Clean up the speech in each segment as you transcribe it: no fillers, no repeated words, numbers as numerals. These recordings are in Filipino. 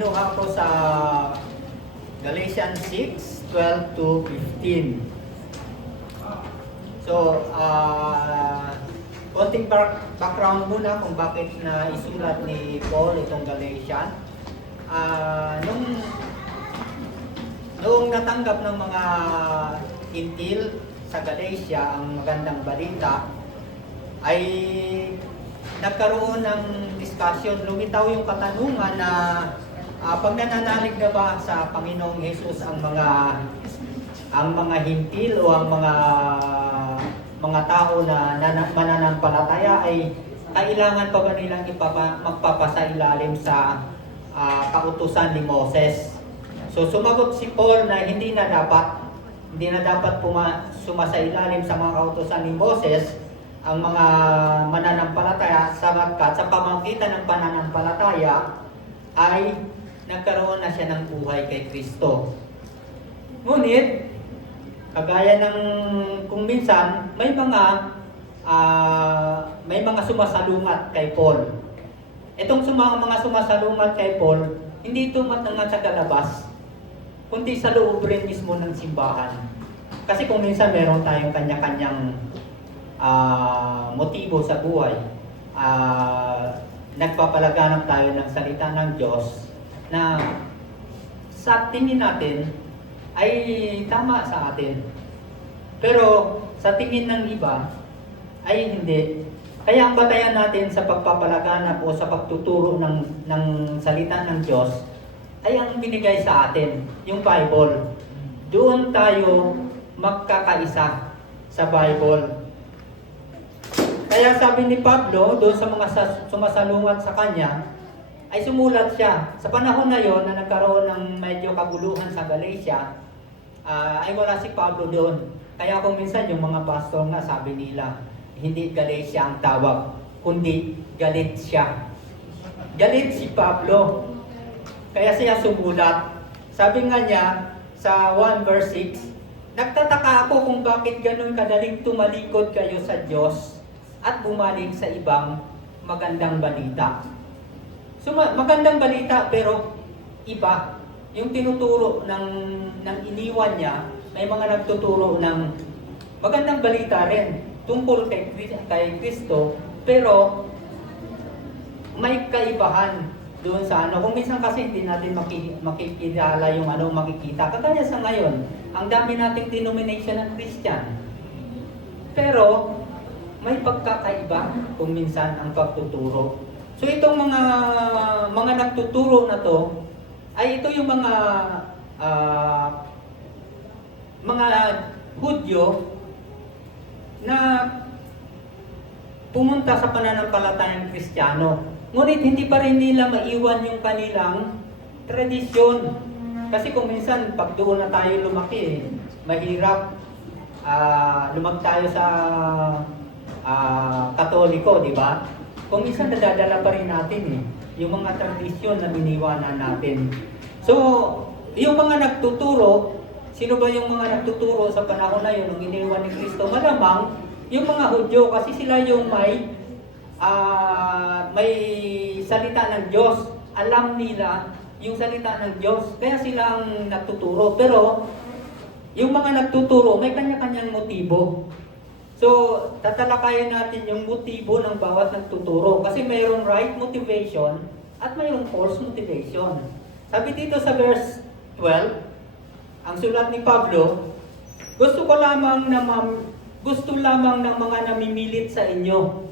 kinuha ko sa Galatians 6:12 to 15. So, konting background muna kung bakit na isulat ni Paul itong Galatians. Noong natanggap ng mga Intil sa Galatia ang magandang balita, ay nagkaroon ng discussion, lumitaw yung katanungan na pag nananalig na ba sa Panginoong Hesus ang mga Hintil o ang mga tao na mananampalataya, ay kailangan pa ba nilang magpapasailalim sa kautusan ni Moses? So sumagot si Paul na hindi na dapat sumasailalim sa mga kautusan ni Moses ang mga mananampalataya, sapagkat sa pamamagitan ng pananampalataya ay nagkaroon na siya ng buhay kay Kristo. Ngunit kagaya ng kung minsan may mga sumasalungat kay Paul. Itong mga sumasalungat kay Paul, hindi ito matangat sa kalabas, kundi sa loob rin mismo ng simbahan. Kasi kung minsan meron tayong kanya-kanyang motibo sa buhay, nagpapalaganap tayo ng salita ng Diyos na sa tingin natin ay tama sa atin, pero sa tingin ng iba ay hindi. Kaya ang batayan natin sa pagpapalaganap o sa pagtuturo ng salita ng Diyos ay ang binigay sa atin, yung Bible. Doon tayo magkakaisa sa Bible. Kaya sabi ni Pablo doon sa mga sumasalungat sa kanya, ay sumulat siya. Sa panahon na yon na nagkaroon ng medyo kaguluhan sa Galatia, ay wala si Pablo doon. Kaya kung minsan yung mga pastor nga sabi nila, hindi Galatia ang tawag, kundi galit siya. Galit si Pablo. Kaya siya sumulat. Sabi nga niya sa 1 verse 6, nagtataka ako kung bakit ganun kadaling tumalikod kayo sa Diyos at bumalik sa ibang magandang balita. So magandang balita pero iba. Yung tinuturo ng iniwan niya, may mga nagtuturo ng magandang balita rin tungkol kay Kristo, pero may kaibahan doon sa Kung minsan kasi hindi natin makikilala yung makikita. Kagaya sa ngayon, ang dami nating denomination ng Christian. Pero may pagkakaiba kung minsan ang pagtuturo. So itong mga nagtuturo na to, ay ito yung mga Hudyo na pumunta sa pananampalatayang Kristiyano. Ngunit hindi pa rin nila maiwan yung kanilang tradisyon. Kasi kung minsan pag doon na tayo lumaki, mahirap lumag tayo sa Katoliko, di ba? Kung minsan nadadala pa rin natin yung mga tradisyon na biniwanan natin. So, yung mga nagtuturo, sino ba yung mga nagtuturo sa panahon na yun nung iniwan ni Kristo? Malamang yung mga Hudyo, kasi sila yung may salita ng Diyos. Alam nila yung salita ng Diyos, kaya sila ang nagtuturo. Pero yung mga nagtuturo, may kanya-kanyang motibo. So, tatalakayin natin yung motibo ng bawat nagtuturo. Kasi mayroong right motivation at mayroong false motivation. Sabi dito sa verse 12, ang sulat ni Pablo, gusto lamang ng mga namimilit sa inyo.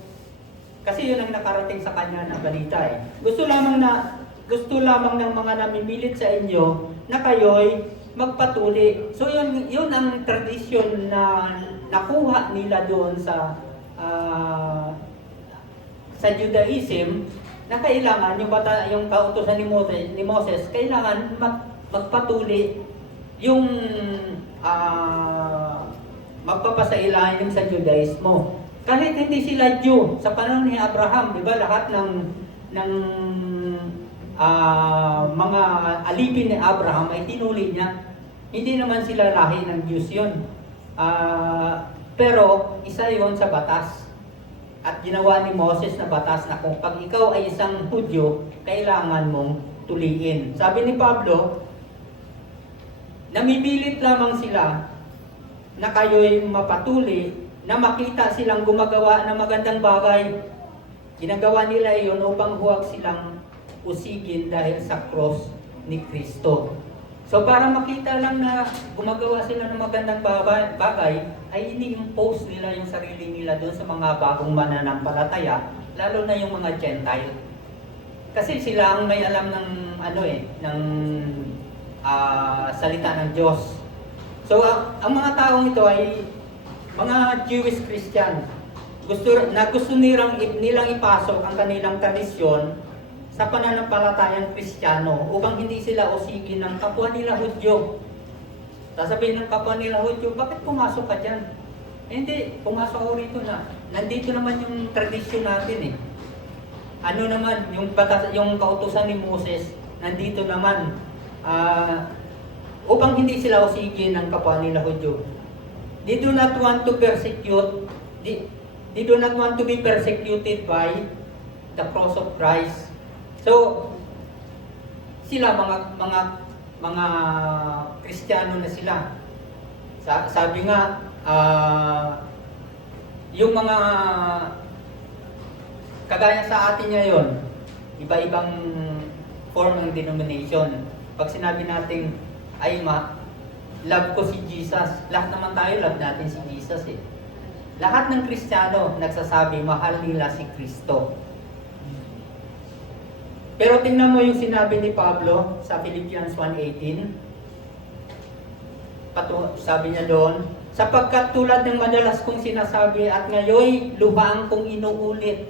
Kasi yun ang nakarating sa kanya na balita . Gusto lamang ng mga namimilit sa inyo na kayo'y magpatuli. So yun ang tradisyon na nakuha nila doon sa Judaism, na kailangan yung kautusan ni Moses, kailangan magpatuli yung magpapasailalim sa Judaismo. Kahit hindi sila Jew, sa panahon ni Abraham, di ba, lahat ng mga alipin ni Abraham ay tinuli niya. Hindi naman sila lahi ng Diyos yun. Pero isa yon sa batas. At ginawa ni Moses na batas na kung pag ikaw ay isang Hudyo, kailangan mong tuliin. Sabi ni Pablo, namipilit lamang sila na kayo'y mapatuli, na makita silang gumagawa ng magandang bagay. Ginagawa nila iyon upang huwag silang usigin dahil sa cross ni Kristo. So para makita lang na gumagawa sila ng magandang bagay, ay ini-impose nila yung sarili nila doon sa mga bagong mananampalataya, lalo na yung mga Gentile. Kasi sila ang may alam ng salita ng Diyos. So ang mga taong ito ay mga Jewish Christian. Gusto nilang ipasok ang kanilang tradisyon sa pananampalatayang Kristiyano upang hindi sila usigin ng kapwa nila Hudyo. Sasabihin ng kapwa nila Hudyo, bakit pumasok ka dyan? Hindi, pumasok ako rito na. Nandito naman yung tradisyon natin eh. Ano naman, yung kautusan ni Moses, nandito naman. Upang hindi sila usigin ng kapwa nila Hudyo. They do not want to persecute, they do not want to be persecuted by the cross of Christ. So, sila mga Kristiyano na sila. Sabi nga, yung mga kagaya sa atin ngayon, iba-ibang form ng denomination. Pag sinabi natin, love ko si Jesus, lahat naman tayo love natin si Jesus eh. Lahat ng Kristiyano nagsasabi, mahal nila si Kristo. Pero tingnan mo yung sinabi ni Pablo sa Philippians 1:18. Sabi niya doon, sapagkat tulad ng madalas kong sinasabi at ngayon lubhang kong inuulit,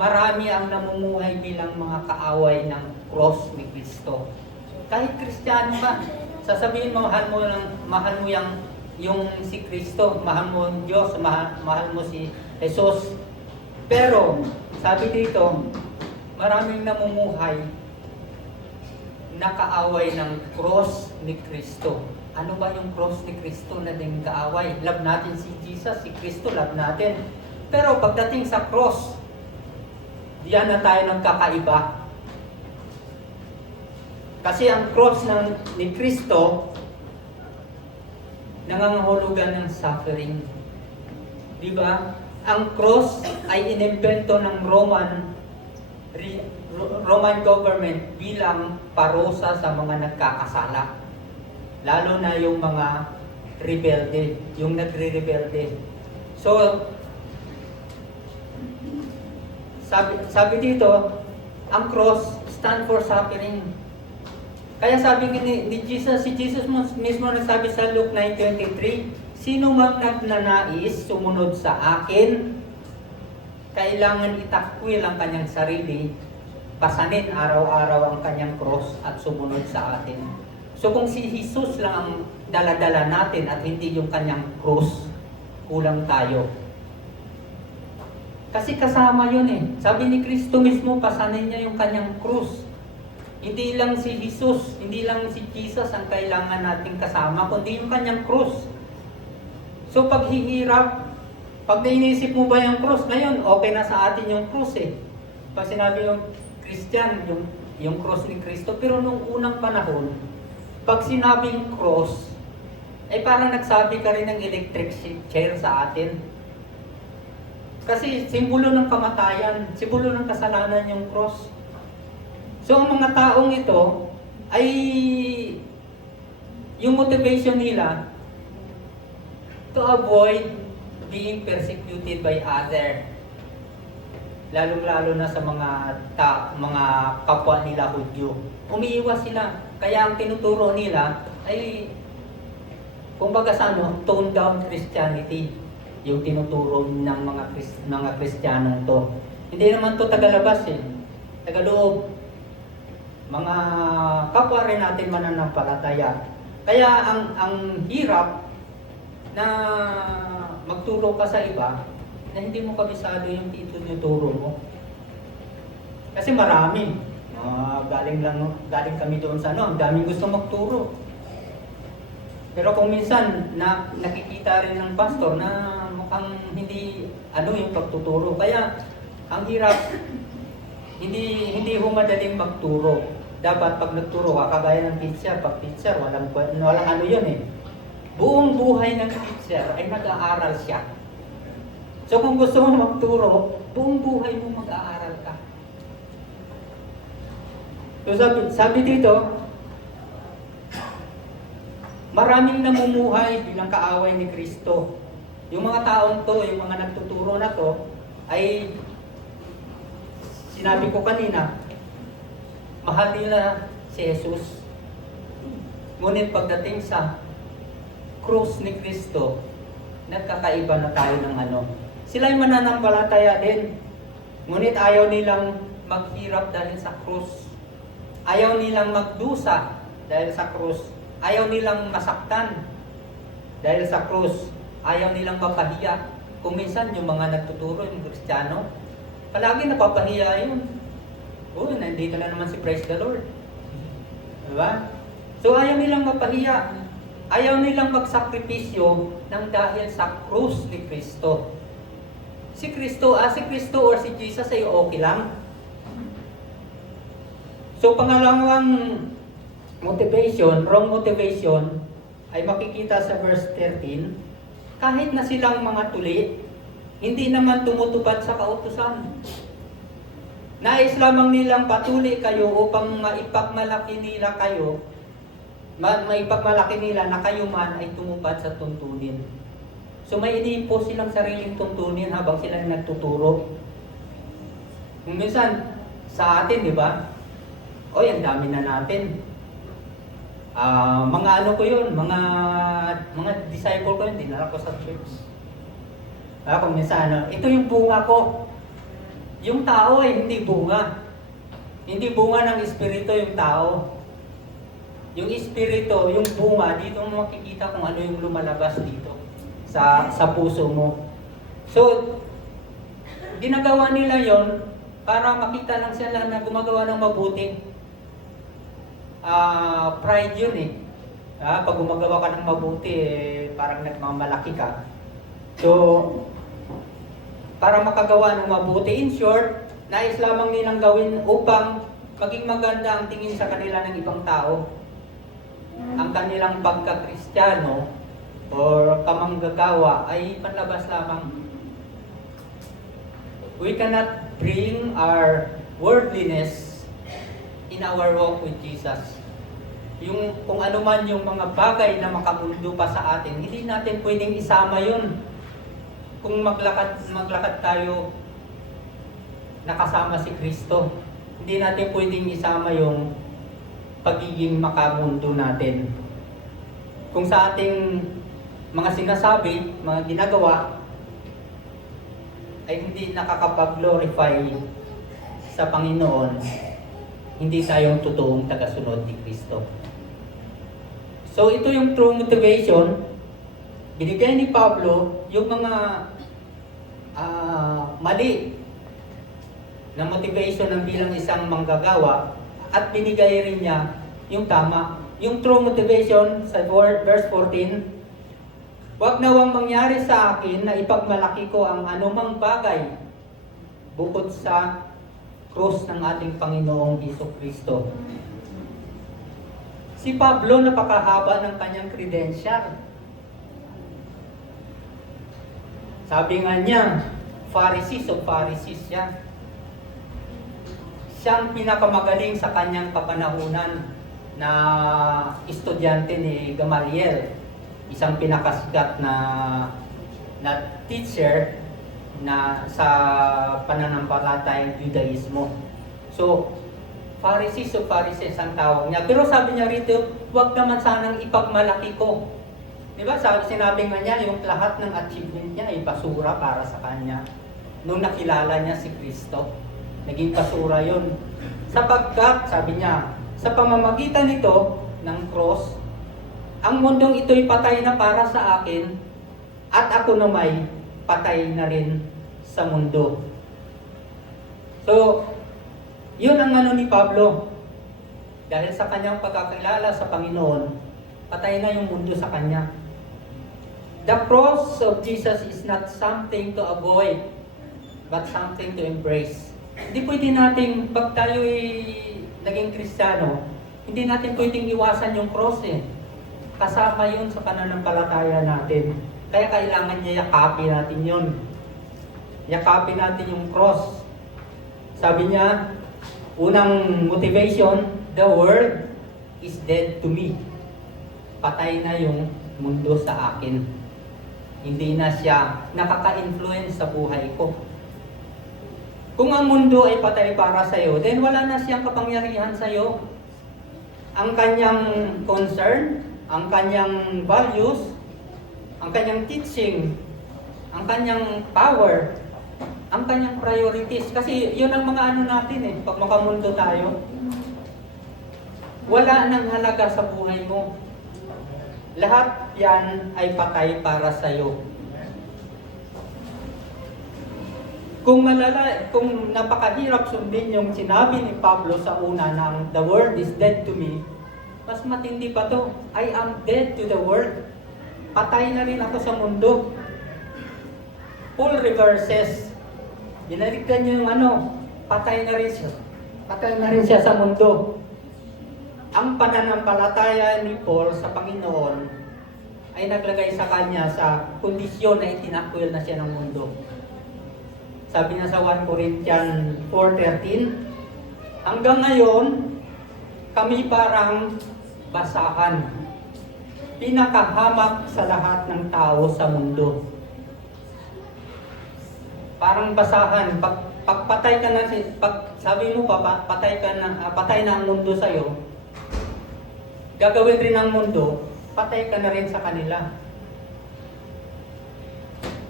marami ang namumuhay bilang mga kaaway ng cross ni Kristo. Kahit Kristiyano ka, sasabihin mo, mahal mo yung si Kristo, mahal mo ang Diyos, mahal mo si Jesus. Pero, sabi dito, maraming namumuhay na kaaway ng cross ni Kristo. Ano ba yung cross ni Kristo na din kaaway? Love natin si Jesus, si Kristo, love natin. Pero pagdating sa cross, diyan na tayo nagkakaiba. Kasi ang cross ni Kristo, nangangahulugan ng suffering. Di ba? Ang cross ay inimbento ng Roman government bilang parusa sa mga nagkakasala. Lalo na yung mga rebelde, yung nagre-rebelde. So, sabi dito, ang cross stand for suffering. Kaya sabi ni Jesus, si Jesus mismo nagsabi sa Luke 9:23, sino mang nagnanais sumunod sa akin, kailangan itakwil ang kanyang sarili, pasanin araw-araw ang kanyang cross at sumunod sa atin. So kung si Jesus lang ang dala-dala natin at hindi yung kanyang cross, kulang tayo. Kasi kasama yun eh. Sabi ni Kristo mismo, pasanin niya yung kanyang cross. Hindi lang si Jesus, hindi lang si Jesus ang kailangan nating kasama, kundi yung kanyang cross. So paghihirap, pag nainisip mo ba yung cross, ngayon okay na sa atin yung cross eh. Pag sinabi yung Christian, yung cross ni Kristo, pero nung unang panahon, pag sinabing cross, ay parang nagsabi ka rin ng electric chair sa atin. Kasi simbolo ng kamatayan, simbolo ng kasalanan yung cross. So ang mga taong ito ay yung motivation nila to avoid being persecuted by other. Lalong-lalo na sa mga kapwa nila Hudyo. Umiiwas sila. Kaya ang tinuturo nila ay kumbaga tone down Christianity. Yung tinuturo ng mga Kristiyanong to. Hindi naman to tagalabas eh. Tagaloob. Mga kapwa rin natin mananampalataya. Kaya ang hirap na magturo ka sa iba na hindi mo kabisado yung tinuturo mo. Kasi marami. Galing kami doon sa ang daming gusto magturo. Pero kung minsan nakikita rin ng pastor na mukhang hindi yung pagtuturo. Kaya ang hirap hindi madaling magturo. Dapat pag nagturo ka, kagaya ng teacher, pag teacher, walang ano yun eh. Buong buhay ng teacher ay nag-aaral siya. So kung gusto mo magturo, buong buhay mo mag-aaral ka. So sabi dito, maraming namumuhay bilang kaaway ni Kristo. Yung mga taong to, yung mga nagtuturo na to, ay sinabi ko kanina, mahal nila si Jesus. Ngunit pagdating sa krus ni Kristo, nagkakaiba na tayo ng ano. Sila ay mananampalataya din. Ngunit ayaw nilang maghirap dahil sa krus. Ayaw nilang magdusa dahil sa krus. Ayaw nilang masaktan dahil sa krus. Ayaw nilang mapahiya. Kung minsan yung mga nagtuturo, yung Kristiyano, palagi napapahiya yun. Nandito na naman si Praise the Lord. Diba? So ayaw nilang mapahiya. Ayaw nilang magsakripisyo ng dahil sa krus ni Kristo. Si Kristo or si Jesus ay okay lang. So pangalawang motivation, wrong motivation, ay makikita sa verse 13, kahit na silang mga tuli, hindi naman tumutupad sa kautusan. Nais lamang nilang patuli kayo upang maipagmalaki nila kayo, maipagmalaki nila na kayo man ay tumupad sa tuntunin. So may iniimpose silang sariling tuntunin habang sila nagtuturo. Kung minsan, sa atin, di ba? Ang dami na natin. Mga ano ko yun, mga disciple ko yun, dinala ko sa church. Kung minsan, ito yung bunga ko. Yung tao ay hindi bunga. Hindi bunga ng espiritu yung tao. Yung espiritu, yung bunga, dito mo makikita kung ano yung lumalabas dito sa puso mo. So, ginagawa nila yon para makita lang sila na gumagawa ng mabuti. Pride yun eh. Pag gumagawa ka ng mabuti, parang nagmamalaki ka. So, para makagawa ng mabuti, in short, nais lamang nilang gawin upang maging maganda ang tingin sa kanila ng ibang tao. Ang kanilang pagka-Kristiyano or kamanggagawa ay panlabas lamang. We cannot bring our worldliness in our walk with Jesus. Yung kung ano man yung mga bagay na makamundo pa sa atin, hindi natin pwedeng isama yun. Kung maglakad tayo nakasama si Kristo, hindi natin pwedeng isama yung pagiging makamundo natin. Kung sa ating mga sinasabi, mga ginagawa, ay hindi nakakapag-glorify sa Panginoon, hindi tayong totoong tagasunod ni Kristo. So ito yung true motivation. Binigay ni Pablo yung mga mali na motivation ng bilang isang manggagawa at binigay rin niya yung tama. Yung true motivation sa verse 14, "Huwag nawang mangyari sa akin na ipagmalaki ko ang anumang bagay bukod sa krus ng ating Panginoong Jesucristo." Si Pablo, napakahaba ng kanyang credential. Sabi nga niya, Pharisees of Pharisees siya. Siyang pinakamagaling sa kanyang kapanahunan na estudyante ni Gamaliel, isang pinakasikat na teacher na sa pananampalatayang Judaismo. So, Pharisees of Pharisees ang tawag niya. Pero sabi niya rito, huwag naman sanang ipagmalaki ko. Diba? Sinabi nga niya, yung lahat ng achievement niya ay basura para sa kanya. Nung nakilala niya si Kristo, naging basura yun. Sapagkat, sabi niya, sa pamamagitan nito ng cross, ang mundong ito'y patay na para sa akin at ako namay patay na rin sa mundo. So, yun ang ano ni Pablo. Dahil sa kanyang pagkakilala sa Panginoon, patay na yung mundo sa kanya. The cross of Jesus is not something to avoid, but something to embrace. Hindi pwede nating, pag tayo'y naging Kristiyano, hindi natin pwedeng iwasan yung cross eh. Kasama yun sa pananampalataya natin. Kaya kailangan niya yakapin natin yun. Yakapin natin yung cross. Sabi niya, unang motivation, the world is dead to me. Patay na yung mundo sa akin. Hindi na siya nakaka-influence sa buhay ko. Kung ang mundo ay patay para sa iyo, then wala na siyang kapangyarihan sa iyo. Ang kanyang concern, ang kanyang values, ang kanyang teaching, ang kanyang power, ang kanyang priorities. Kasi yun ang mga ano natin eh, pag makamundo tayo. Wala nang halaga sa buhay mo. Lahat yan ay patay para sa iyo. Kung napakahirap sundin yung sinabi ni Pablo sa una ng the world is dead to me, mas matindi pa to. I am dead to the world. Patay na rin ako sa mundo. Paul reverses. Binaligtan niyo yung patay na rin siya. Patay na rin siya sa mundo. Ang pananampalataya ni Paul sa Panginoon ay naglagay sa kanya sa kondisyon na itinakwil na siya ng mundo. Sabi niya sa 1 Corinthians 4:13, hanggang ngayon, kami parang basahan. Pinakahamak sa lahat ng tao sa mundo. Parang basahan. Pag patay ka na, sabi mo pa, patay na ang mundo sa iyo, gagawin rin ng mundo, patay ka na rin sa kanila.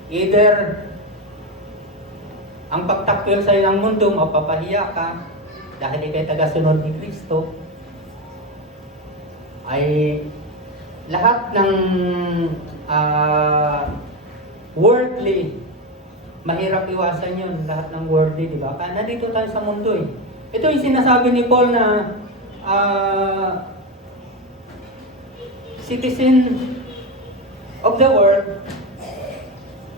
Either ang pagtakwil sa iyo ng mundo, mapapahiya ka dahil ikay tagasunod ni Kristo, ay lahat ng worldly, mahirap iwasan yun, lahat ng worldly, di ba? Kaya nandito tayo sa mundo eh. Ito yung sinasabi ni Paul na citizen of the world,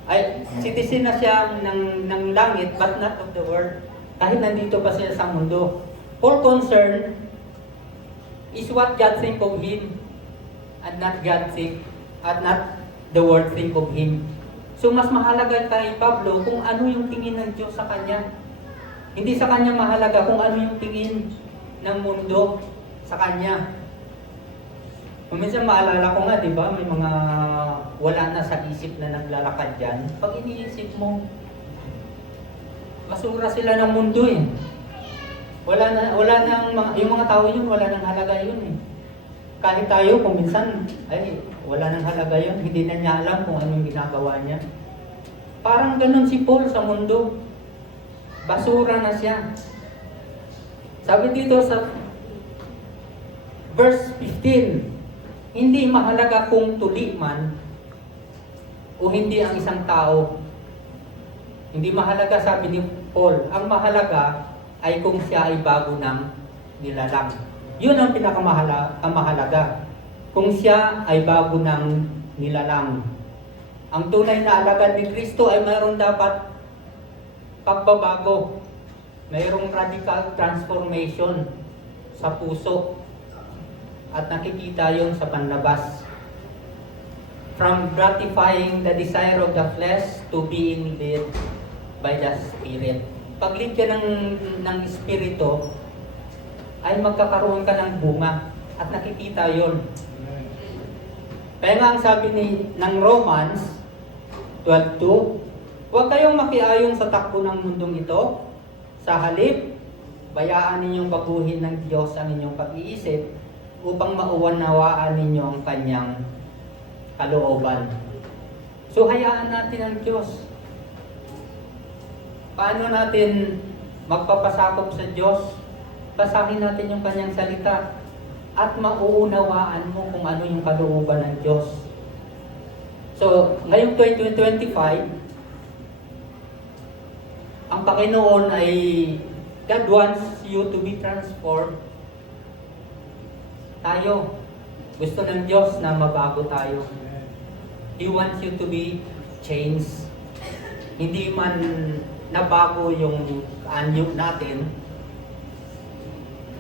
ay citizen na siya ng langit but not of the world. Kahit nandito pa siya sa mundo. All concern is what God think of him and not the world think of him. So mas mahalaga kay Pablo kung ano yung tingin ng Diyos sa kanya. Hindi sa kanya mahalaga kung ano yung tingin ng mundo sa kanya. Kung minsan maalala ko nga, di ba, may mga wala na sa isip na naglalakad dyan. Pag iniisip mo, basura sila ng mundo eh. Yung mga tao yun, wala nang halaga yun eh. Kahit tayo, kung minsan, ay, wala nang halaga yun. Hindi na niya alam kung anong ginagawa niya. Parang ganun si Paul sa mundo. Basura na siya. Sabi dito sa verse 15, hindi mahalaga kung tuli man o hindi ang isang tao. Hindi mahalaga, sabi ni Paul. Ang mahalaga ay kung siya ay bago ng nilalang. Yun ang pinakamahalaga. Kung siya ay bago ng nilalang. Ang tunay na alagad ni Kristo ay mayroon dapat pagbabago. Mayroong radical transformation sa puso. At nakikita yon sa panlabas. From gratifying the desire of the flesh to being led by the Spirit. Pag lead ka ng Espiritu, ay magkakaroon ka ng bunga. At nakikita yon. Kaya nga ang sabi ng Romans 12:2, huwag kayong makiayong sa takbo ng mundong ito. Sa halip, bayaan ninyong baguhin ng Diyos ang inyong pag-iisip upang mauunawaan ninyo ang kanyang kalooban. So hayaan natin ang Diyos. Paano natin magpapasakop sa Diyos? Basahin natin yung kanyang salita at mauunawaan mo kung ano yung kalooban ng Diyos. So, ngayong 2025, ang Panginoon ay God wants you to be transformed. Tayo, gusto ng Diyos na mabago tayo. He wants you to be changed. Hindi man nabago yung anyo natin,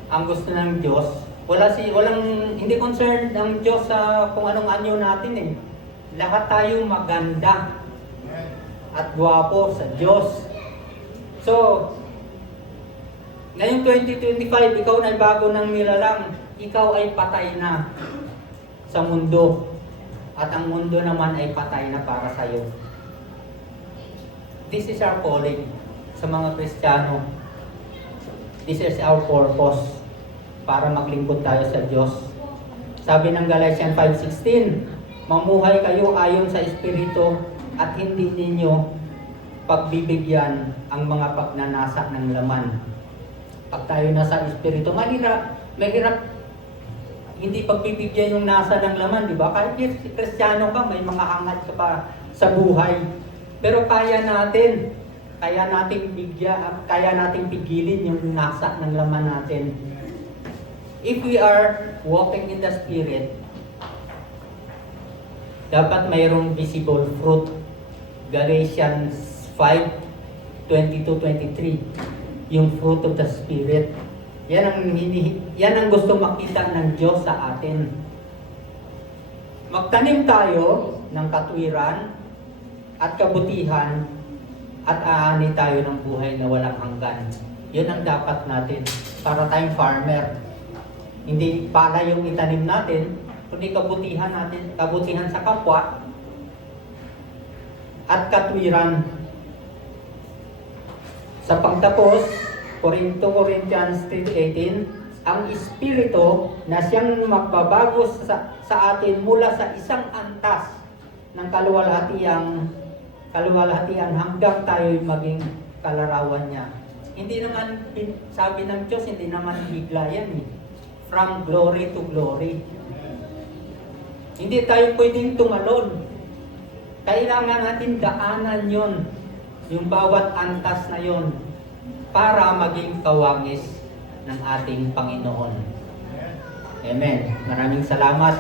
ang gusto ng Diyos, hindi concerned ang Diyos sa kung anong anyo natin eh. Lahat tayo maganda at gwapo sa Diyos. So, ngayong 2025, ikaw na ay bago ng nilalang, ikaw ay patay na sa mundo. At ang mundo naman ay patay na para sa iyo. This is our calling sa mga Kristiyano. This is our purpose para maglingkod tayo sa Diyos. Sabi ng Galatians 5:16, mamuhay kayo ayon sa Espiritu at hindi ninyo pagbibigyan ang mga pagnanasa ng laman. Pag tayo nasa Espiritu, mahirap hindi pagbibigyan yung nasa ng laman, di ba? Kahit Kristiyano ka, may mga hangat ka pa sa buhay. Pero kaya natin pigilin yung nasa ng laman natin. If we are walking in the Spirit, dapat mayroong visible fruit. Galatians 5:22-23, yung fruit of the Spirit. Yan ang gusto makita ng Diyos sa atin. Magtanim tayo ng katwiran at kabutihan at aani tayo ng buhay na walang hanggan. Yun ang dapat natin para tayong farmer. Hindi pala yung itanim natin, kundi kabutihan natin, kabutihan sa kapwa at katwiran. Sa pagtapos, Corinthians 3:18, ang Espiritu na siyang magbabago sa atin mula sa isang antas ng kaluwalhatian hanggang tayo'y maging kalarawan niya. Hindi naman, sabi ng Diyos, hindi naman bigla yan eh. From glory to glory. Hindi tayo pwedeng tumalon. Kailangan natin daanan yon, yung bawat antas na yon, para maging kawangis ng ating Panginoon. Amen. Maraming salamat.